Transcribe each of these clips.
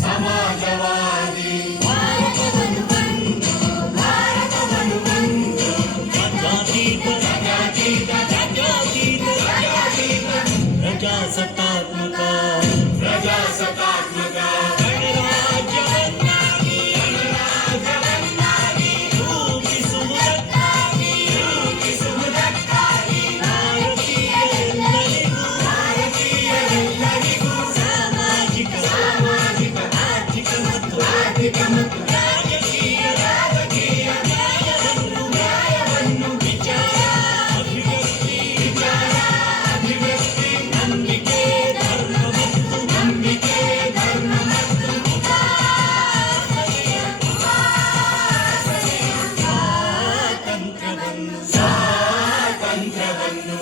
ಸಮಾಜವಾದಿ ಪ್ರಜಾಸತ್ತಾತ್ಮಕ ಆರ್ಥಿಕ ಮತ್ತು ರಾಜಕೀಯ ನ್ಯಾಯವನ್ನು ವಿಚಾರ ಅಭಿವ್ಯಕ್ತಿ ನಂಬಿಕೆ ಧರ್ಮ ಮತ್ತು ಸ್ವಾತಂತ್ರ್ಯವನ್ನು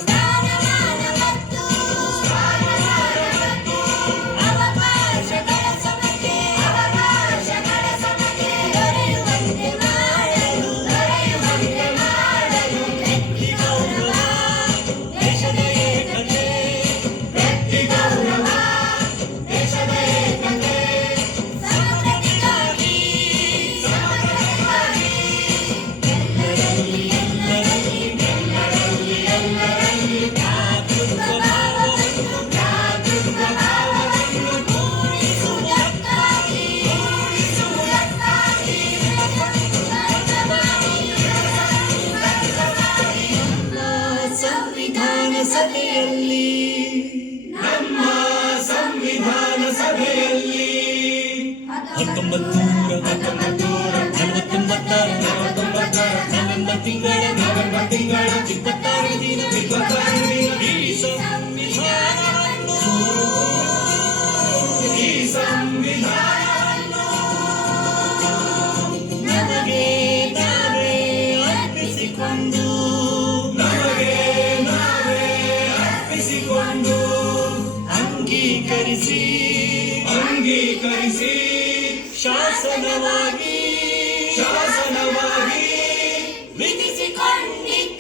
ನಮ್ಮ ಸಂವಿಧಾನ ಸಭೆಯಲ್ಲಿ 1949 ನವೆಂಬರ್ ತಿಂಗಳ 26 ದಿನ ಈ ಸಂವಿಧಾನವನ್ನು ನಮಗೆ ನಾವೇ ಅರ್ಪಿಸಿಕೊಂಡು ಅಂಗೀಕರಿಸಿ ಶಾಸನವಾಗಿ ವಿಧಿಸಿಕೊಂಡಿದ್ದೇವೆ.